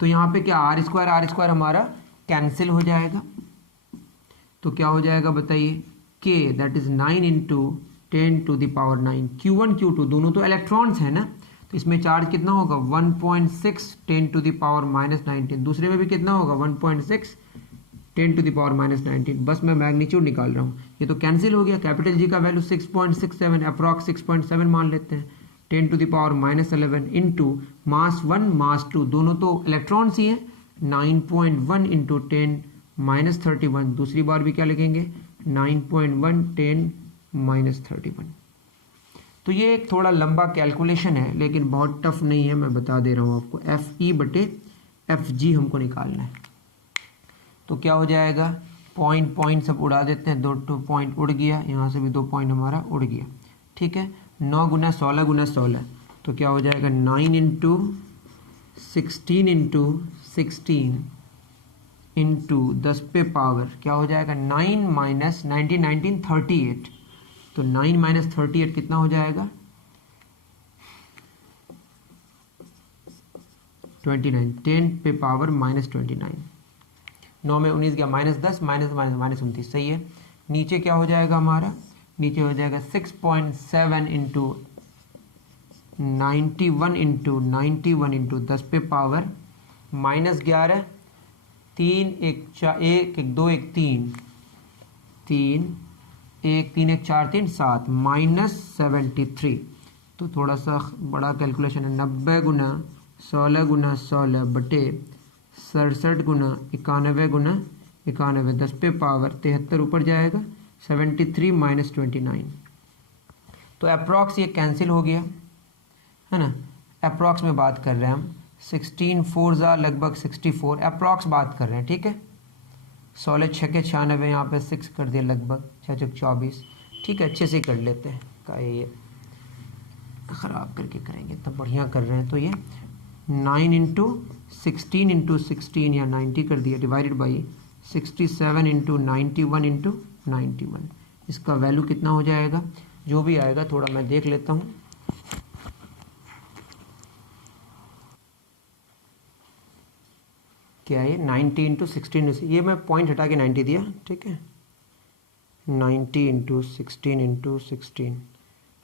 तो यहाँ पे क्या आर स्क्वायर हमारा कैंसिल हो जाएगा, तो क्या हो जाएगा बताइए, K that is 9 into 10 to the power 9। Q1 Q2 दोनों तो इलेक्ट्रॉन्स है ना, तो इसमें चार्ज कितना होगा 1.6 10 टू द पावर -19, दूसरे में भी कितना होगा 1.6 10 टू द पावर -19। बस मैं मैग्नीट्यूड निकाल रहा हूँ, ये तो कैंसिल हो गया। कैपिटल जी का वैल्यू 6.67 अप्रॉक्स 6.7 मान लेते हैं, 10 to the power -11 into mass 1 mass 2 दोनों तो इलेक्ट्रॉन्स ही हैं, 9.1 इंटू 10 -31, दूसरी बार भी क्या लिखेंगे 9.1 10 -31। तो ये एक थोड़ा लंबा कैलकुलेशन है लेकिन बहुत टफ नहीं है, मैं बता दे रहा हूँ आपको। एफ ई बटे एफ जी हमको निकालना है, तो क्या हो जाएगा, पॉइंट सब उड़ा देते हैं, 2 पॉइंट उड़ गया, यहाँ से भी 2 पॉइंट हमारा उड़ गया, ठीक है। 9 गुना 16 गुना 16, तो क्या हो जाएगा 9 इंटू 16 इंटू 16 इंटू 10 पे पावर क्या हो जाएगा 9 माइनस 19 38, तो 9 माइनस 38 कितना हो जाएगा 29, 10 पे पावर -29, 9 में 19 गया -10 -29 सही है। नीचे क्या हो जाएगा हमारा, नीचे हो जाएगा 6.7 इंटू 91 इंटू 10 पे पावर -11, 3 1 4 1 1 2 1 3 3 1 3 1 4 3 7 -73। तो थोड़ा सा बड़ा कैलकुलेशन है, 90 गुना 16 गुना 16 बटे 67 गुना 91 गुना 91, 10 पे पावर 73 ऊपर जाएगा, 73 माइनस 29, तो अप्रॉक्स ये कैंसिल हो गया है ना। अप्रॉक्स में बात कर रहे हैं हम, 16 4 लगभग 64 अप्रॉक्स बात कर रहे हैं, ठीक है। 16 छक्के 96, यहाँ पे 6 कर दिया लगभग 6 6 24, ठीक है, अच्छे से कर लेते हैं, का ये ख़राब करके करेंगे, इतना बढ़िया कर रहे हैं। तो ये 9 इंटू 16 इंटू 16 या 90 कर दिया, डिवाइडेड बाई 67 इंटू 91 इंटू 91, इसका वैल्यू कितना हो जाएगा, जो भी आएगा थोड़ा मैं देख लेता हूँ। क्या है 90 इंटू 16, ये मैं पॉइंट हटा के 90 दिया, ठीक है। 90 इंटू 16 इंटू 16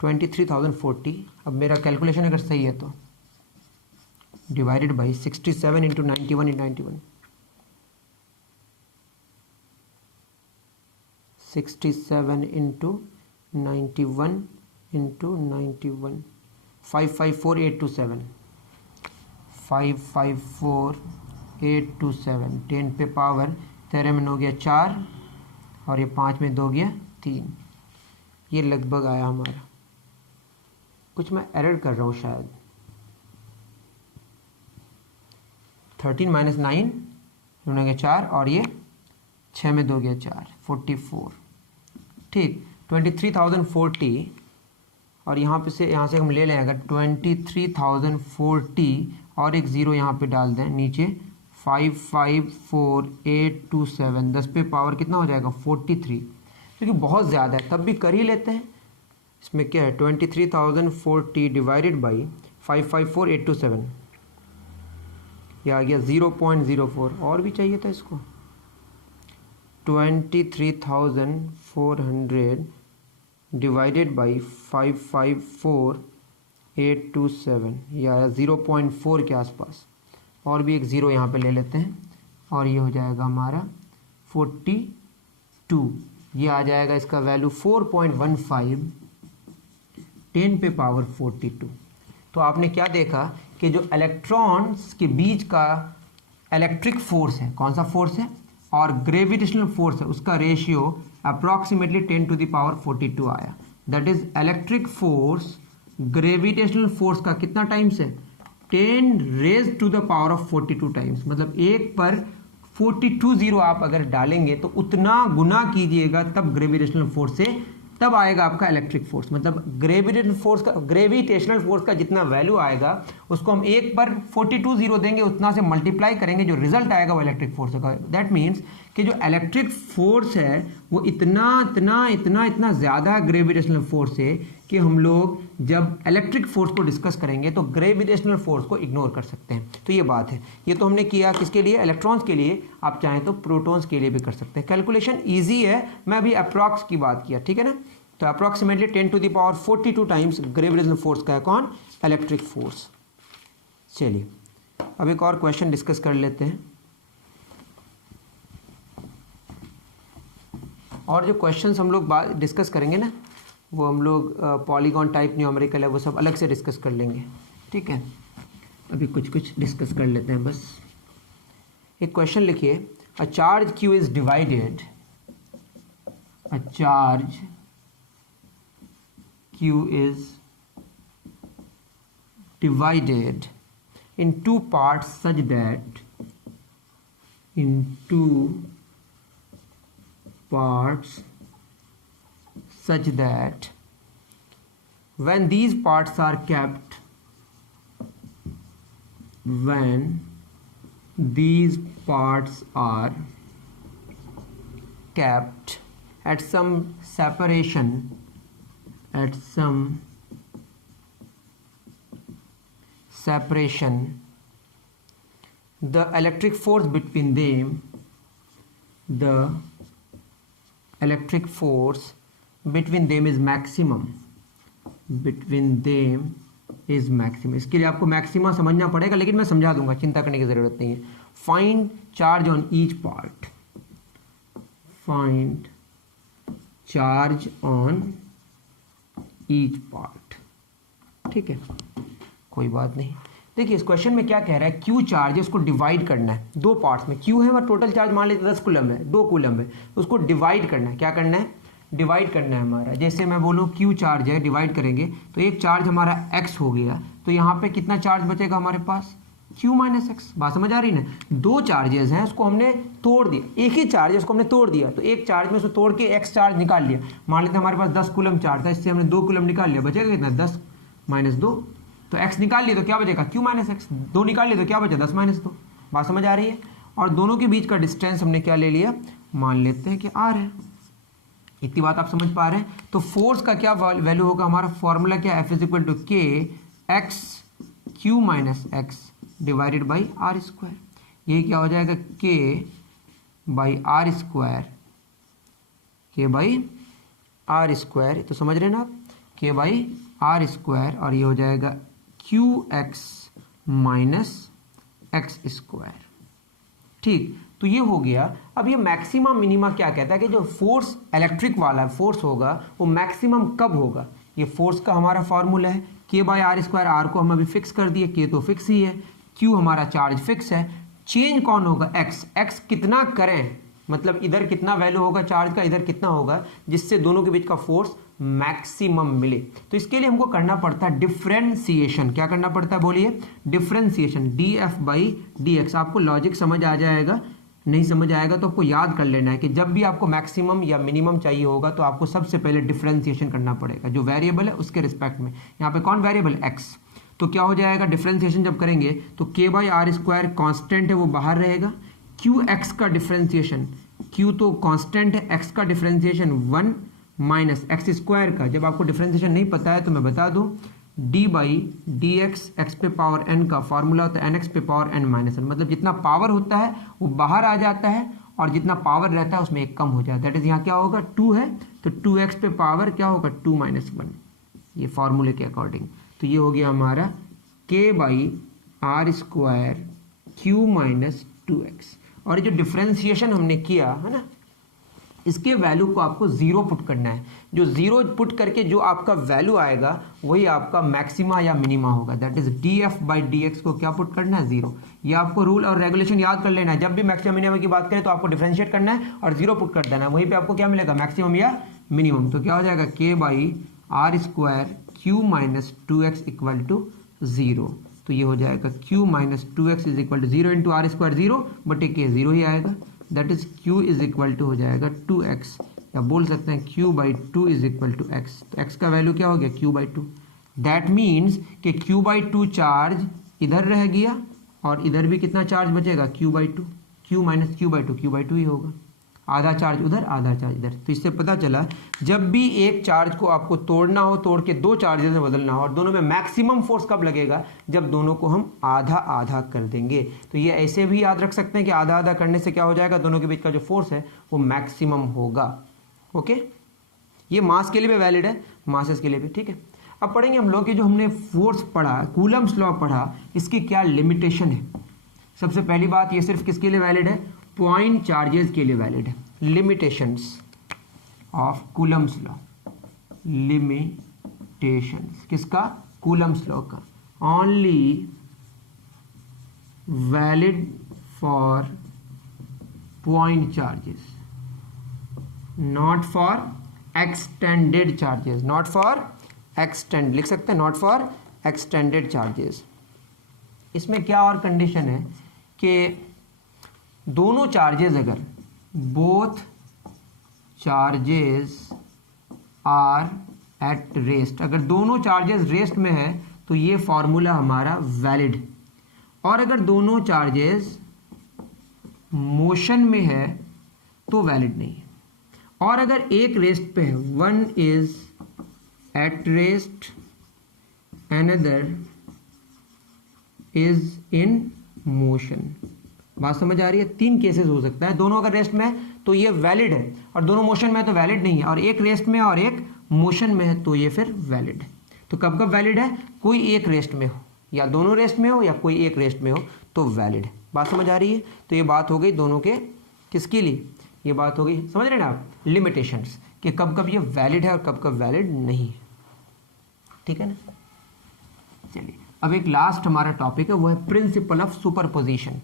23,040। अब मेरा कैलकुलेशन अगर सही है तो divided by 67 into 91 into 91, 67 into 91 into 91, 554827 554827, 10 पे पावर 13 में 9 गया 4 और ये 5 में 2 गया 3, ये लगभग आया हमारा। कुछ मैं एरर कर रहा हूँ शायद, 13 माइनस 9 जुड़ेंगे 4 और ये 6 में 2 गया 4 44। ठीक 23,040 और यहाँ से हम ले लें अगर 23,040 और एक ज़ीरो यहाँ पे डाल दें नीचे 554827 10 पे पावर कितना हो जाएगा 43, क्योंकि बहुत ज़्यादा है तब भी कर ही लेते हैं। इसमें क्या है 23,040 डिवाइडेड बाई 554827 ये आ गया 0.04 और भी चाहिए था इसको 23,400 डिवाइडेड बाई 554827 या 0.4 के आसपास और भी एक ज़ीरो यहाँ पे ले लेते हैं और ये हो जाएगा हमारा 42। ये आ जाएगा इसका वैल्यू 4.15 10 पे पावर 42। तो आपने क्या देखा कि जो इलेक्ट्रॉन्स के बीच का इलेक्ट्रिक फोर्स है, कौन सा फोर्स है, और ग्रेविटेशनल फोर्स है, उसका ratio approximately 10 to the power 42 आया। That is electric force gravitational force का कितना टाइम्स है 10 raise to the power of 42 times, मतलब एक पर 42 जीरो आप अगर डालेंगे तो उतना गुना कीजिएगा तब ग्रेविटेशनल फोर्स से तब आएगा आपका इलेक्ट्रिक फोर्स। मतलब ग्रेविटेशनल फोर्स का जितना वैल्यू आएगा उसको हम एक पर 42 जीरो देंगे, उतना से मल्टीप्लाई करेंगे, जो रिजल्ट आएगा वो इलेक्ट्रिक फोर्स होगा। दैट मीन्स कि जो इलेक्ट्रिक फोर्स है वो इतना ज़्यादा ग्रेविटेशनल फोर्स है कि हम लोग जब इलेक्ट्रिक फोर्स को डिस्कस करेंगे तो ग्रेविटेशनल फोर्स को इग्नोर कर सकते हैं। तो ये बात है, ये तो हमने किया किसके लिए, इलेक्ट्रॉन्स के लिए, आप चाहें तो प्रोटॉन्स के लिए भी कर सकते हैं। कैलकुलेशन ईजी है, मैं अभी अप्रॉक्स की बात किया, ठीक है ना। तो approximately 10 to the power 42 times gravitational force का है कौन, इलेक्ट्रिक फोर्स। चलिए अब एक और क्वेश्चन डिस्कस कर लेते हैं। और जो क्वेश्चंस हम लोग डिस्कस करेंगे ना वो हम लोग पॉलीगॉन टाइप न्यूमेरिकल है वो सब अलग से डिस्कस कर लेंगे, ठीक है। अभी कुछ डिस्कस कर लेते हैं बस। एक क्वेश्चन लिखिए, a charge Q is divided, a charge Q is divided in two parts such that when these parts are kept at some separation the electric force between them is maximum, इसके लिए आपको maxima समझना पड़ेगा, लेकिन मैं समझा दूंगा, चिंता करने की जरूरत नहीं है। Find charge on each part, find charge on each part, ठीक है, कोई बात नहीं। देखिए इस क्वेश्चन में क्या कह रहा है, क्यू चार्ज है उसको डिवाइड करना है दो पार्ट्स में। क्यू है वह टोटल चार्ज मान लीजिए 10 कूलम है, 2 कूलम है, उसको डिवाइड करना है। क्या करना है, डिवाइड करना है हमारा। जैसे मैं बोलूँ क्यू चार्ज है, डिवाइड करेंगे तो एक चार्ज हमारा x हो गया, तो यहाँ पे कितना चार्ज बचेगा हमारे पास, q माइनस एक्स। बात समझ आ रही ना, दो चार्जेस हैं उसको हमने तोड़ दिया, एक ही चार्ज है उसको हमने तोड़ दिया, तो एक चार्ज में उसको तोड़ के x चार्ज निकाल लिया। मान लेते हैं हमारे पास 10 कूलम चार्ज था, इससे हमने 2 कूलम निकाल लिया, बचेगा कितना 10 माइनस 2, तो x निकाल लिया तो क्या बचेगा q माइनस एक्स, 2 निकाल लिया तो क्या बचा 10 माइनस 2। बात समझ आ रही है। और दोनों के बीच का डिस्टेंस हमने क्या ले लिया, मान लेते हैं कि r है। इतनी बात आप समझ पा रहे हैं। तो फोर्स का क्या वैल्यू होगा, हमारा फॉर्मूला क्या, F is equal to K X Q minus X divided by R square. ये क्या हो जाएगा, K by R square, K by R square, तो समझ रहे हैं ना आप, के बाई आर स्क्वायर, और ये हो जाएगा Q x minus x square. ठीक, तो ये हो गया। अब ये मैक्सिमम मिनिमा क्या कहता है कि जो फोर्स इलेक्ट्रिक वाला फोर्स होगा वो मैक्सिमम कब होगा। ये फोर्स का हमारा फॉर्मूला है के बाई आर स्क्वायर, आर को हम अभी फिक्स कर दिए, के तो फिक्स ही है, क्यू हमारा चार्ज फिक्स है, चेंज कौन होगा एक्स, एक्स कितना करें, मतलब इधर कितना वैल्यू होगा चार्ज का, इधर कितना होगा, जिससे दोनों के बीच का फोर्स मैक्सिमम मिले। तो इसके लिए हमको करना पड़ता है डिफ्रेंसिएशन। क्या करना पड़ता है बोलिए? Differentiation, df/dx। आपको लॉजिक समझ आ जाएगा, नहीं समझ आएगा तो आपको याद कर लेना है कि जब भी आपको मैक्सिमम या मिनिमम चाहिए होगा तो आपको सबसे पहले डिफ्रेंसिएशन करना पड़ेगा जो वेरिएबल है उसके रिस्पेक्ट में। यहाँ पे कौन वेरिएबल? x। तो क्या हो जाएगा डिफ्रेंसिएशन जब करेंगे तो k/r² कांस्टेंट है वो बाहर रहेगा। qx का डिफ्रेंसिएशन, q तो कांस्टेंट है, x का डिफ्रेंसिएशन 1 माइनस x² का, जब आपको डिफ्रेंसिएशन नहीं पता है तो मैं बता दूं, d/dx x पे पावर n का फॉर्मूला होता है nx पे पावर n माइनस n। मतलब जितना पावर होता है वो बाहर आ जाता है और जितना पावर रहता है उसमें एक कम हो जाता है। दैट इज यहाँ क्या होगा? 2 है तो 2x पे पावर क्या होगा? 2 - 1, ये फॉर्मूले के अकॉर्डिंग। तो ये हो गया हमारा k/r² q - 2x। और ये जो डिफ्रेंसिएशन हमने किया है ना, इसके वैल्यू को आपको 0 पुट करना है। जो 0 पुट करके जो आपका वैल्यू आएगा वही आपका मैक्सिमा या मिनिमा होगा। दैट इज df/dx को क्या पुट करना है? 0। ये आपको रूल और रेगुलेशन याद कर लेना है। जब भी मैक्सिमम मिनिमम की बात करें तो आपको डिफरेंशिएट करना है और 0 पुट कर देना है, वहीं पे आपको क्या मिलेगा? मैक्सिमम या मिनिमम। तो क्या हो जाएगा? k/r² q - 2x = 0। तो ये हो जाएगा q - 2x = 0 × r² 0 बटे k 0 ही आएगा। दैट इज q = हो जाएगा 2x, या बोल सकते हैं q/2 = x। तो x का वैल्यू क्या हो गया? q/2। दैट मीन्स कि q/2 चार्ज इधर रह गया और इधर भी कितना चार्ज बचेगा? q/2। q - q/2 q/2 ही होगा। आधा चार्ज उधर, आधा चार्ज इधर। तो इससे पता चला जब भी एक चार्ज को आपको तोड़ना हो, तोड़ के 2 चार्जेस में बदलना हो, और दोनों में मैक्सिमम फोर्स कब लगेगा? जब दोनों को हम आधा आधा कर देंगे। तो ये ऐसे भी याद रख सकते हैं कि आधा आधा करने से क्या हो जाएगा? दोनों के बीच का जो फोर्स है वो मैक्सिमम होगा। ओके, ये मास के लिए भी वैलिड है, मासेस के लिए भी। ठीक है, अब पढ़ेंगे हम लोग कि जो हमने फोर्स पढ़ा, कूलम्ब्स लॉ पढ़ा, इसकी क्या लिमिटेशन है। सबसे पहली बात, ये सिर्फ किसके लिए वैलिड है? पॉइंट चार्जेस के लिए वैलिड है। Limitations of Coulomb's law, limitations किसका? कूलम्ब्स लॉ का। Only valid for point charges, not for extended charges. Not for extend लिख सकते हैं, नॉट फॉर एक्सटेंडेड चार्जेस। इसमें क्या और कंडीशन है कि दोनों चार्जेस, अगर both charges are at rest, अगर दोनों चार्जेस रेस्ट में है तो ये फॉर्मूला हमारा वैलिड। और अगर दोनों चार्जेस मोशन में है तो वैलिड नहीं है। और अगर एक रेस्ट पे है, one is at rest, another is in motion. बात समझ आ रही है? 3 केसेस हो सकता है। दोनों अगर रेस्ट में है तो ये वैलिड है, और दोनों मोशन में है तो वैलिड नहीं है, और एक रेस्ट में और एक मोशन में है तो ये फिर वैलिड है। तो कब कब वैलिड है? कोई एक रेस्ट में हो, या दोनों रेस्ट में हो, या कोई एक रेस्ट में हो तो वैलिड है। बात समझ आ रही है? तो ये बात हो गई दोनों के किसके लिए? ये बात हो गई, समझ रहे ना आप, लिमिटेशंस, कि कब कब ये वैलिड है और कब कब वैलिड नहीं है। ठीक है ना? चलिए, अब एक लास्ट हमारा टॉपिक है, वो है principle of superposition.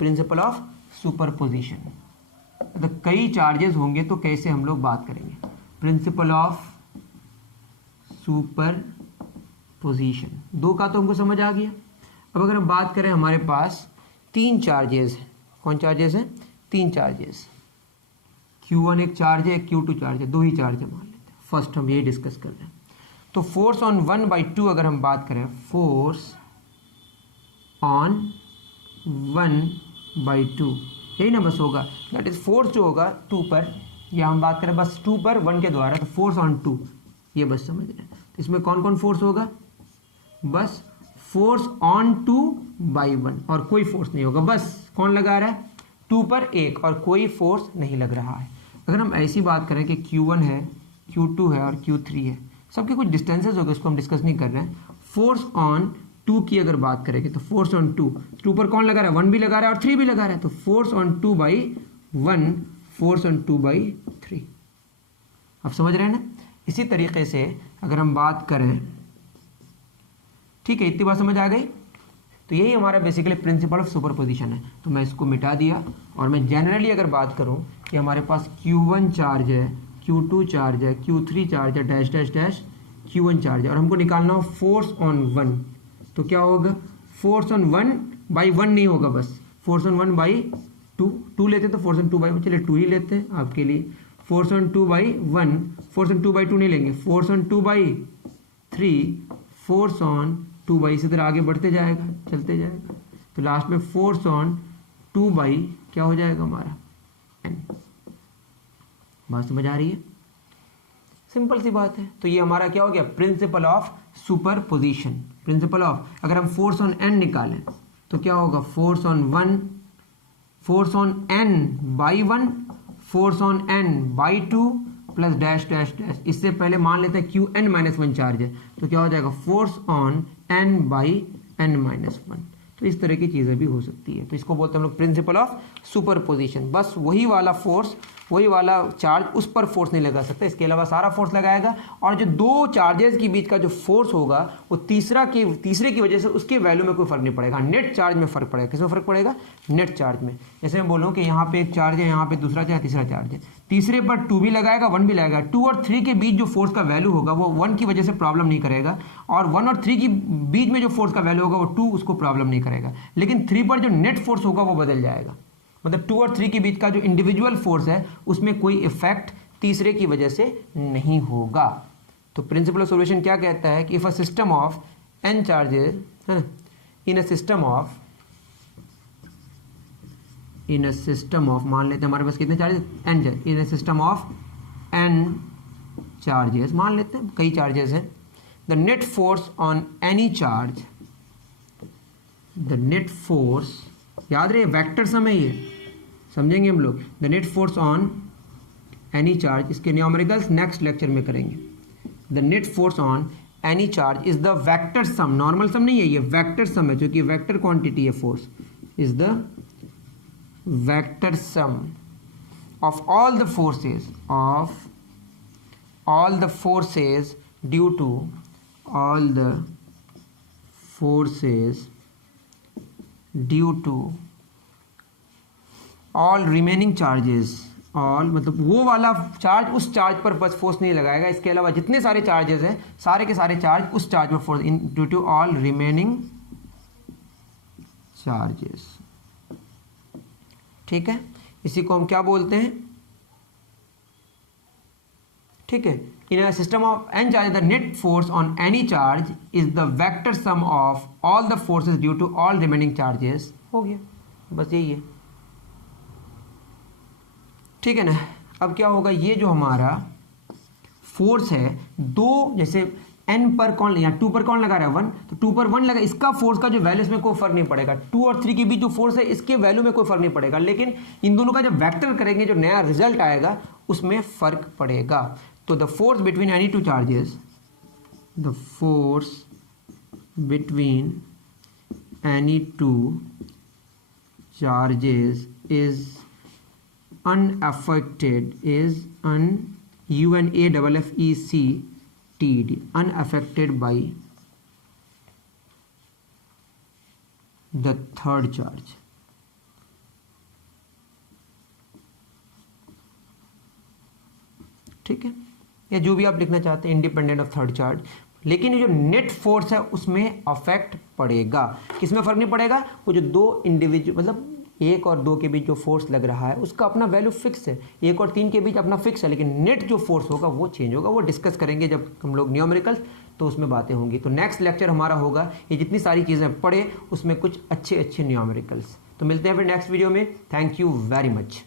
Principle of superposition, तो कई चार्जेस होंगे तो कैसे हम लोग बात करेंगे। प्रिंसिपल ऑफ सुपरपोजिशन, 2 का तो हमको समझ आ गया। अब अगर हम बात करें, हमारे पास 3 चार्जेस हैं। कौन चार्जेस हैं? 3 चार्जेस। Q1 एक चार्ज है, Q2 चार्ज है, 2 ही चार्ज है मान लेते हैं। फर्स्ट हम यही डिस्कस कर रहे हैं। तो फोर्स ऑन 1/2 अगर हम बात करें, फोर्स ऑन 1/2 यही ना बस होगा। दैट इज फोर्स जो होगा 2 पर, या हम बात करें बस 2 पर 1 के द्वारा, तो फोर्स ऑन 2, ये बस समझ रहे हैं। तो इसमें कौन कौन फोर्स होगा? बस फोर्स ऑन 2/1, और कोई फोर्स नहीं होगा। बस कौन लगा रहा है? 2 पर 1, और कोई फोर्स नहीं लग रहा है। अगर हम ऐसी बात करें कि Q1 है, Q2 है और Q3 है, सबके कुछ डिस्टेंसेज होगा, इसको हम डिस्कस नहीं कर रहे हैं। फोर्स ऑन 2 की अगर बात करेंगे तो फोर्स ऑन 2 पर कौन लगा रहा है? 1 भी लगा रहा है और 3 भी लगा रहा है। तो फोर्स ऑन 2/1, फोर्स ऑन 2/3। आप समझ रहे हैं ना? इसी तरीके से अगर हम बात करें, ठीक है, इतनी बात समझ आ गई। तो यही हमारा बेसिकली प्रिंसिपल ऑफ सुपरपोजिशन है। तो मैं इसको मिटा दिया, और मैं जनरली अगर बात करूं कि हमारे पास Q1 चार्ज है, Q2 चार्ज है, Q3 चार्ज है, dash dash dash Q1 charge है, और हमको निकालना हो फोर्स ऑन 1। तो क्या होगा, फोर्स ऑन 1 बाई 1 नहीं होगा, बस फोर्स ऑन 1 बाई 2 लेते तो फोर्स ऑन 2 बाई 1, चलिए 2 ही लेते हैं आपके लिए। Force on 2 by 1, force on 2 by 2 नहीं लेंगे, force on 2 by 3, force on 2 by, इसी तरह आगे बढ़ते जाएगा, चलते जाएगा, तो लास्ट में फोर्स ऑन 2 बाई क्या हो जाएगा हमारा n। बात समझ आ रही है, सिंपल सी बात है। तो ये हमारा क्या हो गया, principle of superposition. Principle of, अगर हम फोर्स ऑन n निकालें तो क्या होगा, force on 1, force on n by 1, force on n by 2 plus dash dash dash. इससे पहले मान लेते हैं Qn माइनस 1 चार्ज है, तो क्या हो जाएगा, force on n by n minus 1। तो इस तरह की चीज़ें भी हो सकती है। तो इसको बोलते हैं हम लोग प्रिंसिपल ऑफ सुपरपोजिशन। बस वही वाला फोर्स, वही वाला चार्ज, उस पर फोर्स नहीं लगा सकता, इसके अलावा सारा फोर्स लगाएगा। और जो दो चार्जेस के बीच का जो फोर्स होगा वो तीसरे की वजह से उसके वैल्यू में कोई फर्क नहीं पड़ेगा, नेट चार्ज में फर्क पड़ेगा। किसमें फर्क पड़ेगा, नेट चार्ज में। जैसे मैं बोलूँ कि यहाँ पे एक चार्ज है, यहाँ पे दूसरा चार्ज, तीसरा चार्ज है, तीसरे पर 2 भी लगाएगा, 1 भी लगाएगा। 2 और 3 के बीच जो फोर्स का वैल्यू होगा वो 1 की वजह से प्रॉब्लम नहीं करेगा, और 1 और 3 के बीच में जो फोर्स का वैल्यू होगा वो 2 उसको प्रॉब्लम नहीं करेगा। लेकिन 3 पर जो नेट फोर्स होगा वो बदल जाएगा, मतलब 2 और 3 के बीच का जो इंडिविजुअल फोर्स है उसमें कोई इफेक्ट तीसरे की वजह से नहीं होगा। तो प्रिंसिपल ऑफ सॉल्यूशन क्या कहता है कि if a system of n charges है ना, इन अ सिस्टम ऑफ मान लेते हैं हमारे पास कितने charges, n charge, in a system of n charges, मान लेते हैं कई चार्जेस हैं, the net force on any charge, the net force, याद रहे वेक्टर सम है ये, समझेंगे हम लोग। The net force on any charge, इसके न्यूमेरिकल्स नेक्स्ट लेक्चर में करेंगे। The net force on any charge is the vector sum, normal sum नहीं है ये, वेक्टर सम है, जो कि वेक्टर क्वांटिटी है force, is the vector sum of all the forces, of all the forces due to all the forces due to all remaining charges, all मतलब वो वाला चार्ज उस चार्ज पर बस फोर्स नहीं लगाएगा, इसके अलावा जितने सारे चार्जेस हैं सारे के सारे चार्ज उस चार्ज पर force, in due to all remaining charges. ठीक है, इसी को हम क्या बोलते हैं, ठीक है, in a system of n charge the net force on any charge is the vector sum of all the forces due to all remaining charges. हो गया, बस यही है, ठीक है ना। अब क्या होगा, ये जो हमारा फोर्स है, दो जैसे n पर कौन या 2 पर कौन लगा रहा है 1, तो 2 पर 1 लगा, इसका फोर्स का जो वैल्यू इसमें कोई फर्क नहीं पड़ेगा। 2 और 3 के बीच जो फोर्स है इसके वैल्यू में कोई फर्क नहीं पड़ेगा, लेकिन इन दोनों का जब वेक्टर करेंगे जो नया रिजल्ट आएगा उसमें फर्क पड़ेगा। तो the force between any two charges, the force between any two charges is unaffected, is unaffected, unaffected by the third charge। ठीक है, या जो भी आप लिखना चाहते हैं, इंडिपेंडेंट ऑफ थर्ड चार्ज। लेकिन ये जो नेट फोर्स है उसमें अफेक्ट पड़ेगा, किसमें फर्क नहीं पड़ेगा, वो जो दो इंडिविजुअल मतलब 1 और 2 के बीच जो फोर्स लग रहा है उसका अपना वैल्यू फिक्स है, 1 और 3 के बीच अपना फिक्स है, लेकिन नेट जो फोर्स होगा वो चेंज होगा। वो डिस्कस करेंगे जब हम लोग न्यूमेरिकल्स, तो उसमें बातें होंगी। तो नेक्स्ट लेक्चर हमारा होगा ये जितनी सारी चीज़ें पढ़े उसमें कुछ अच्छे न्यूमेरिकल्स। तो मिलते हैं फिर नेक्स्ट वीडियो में। Thank you very much.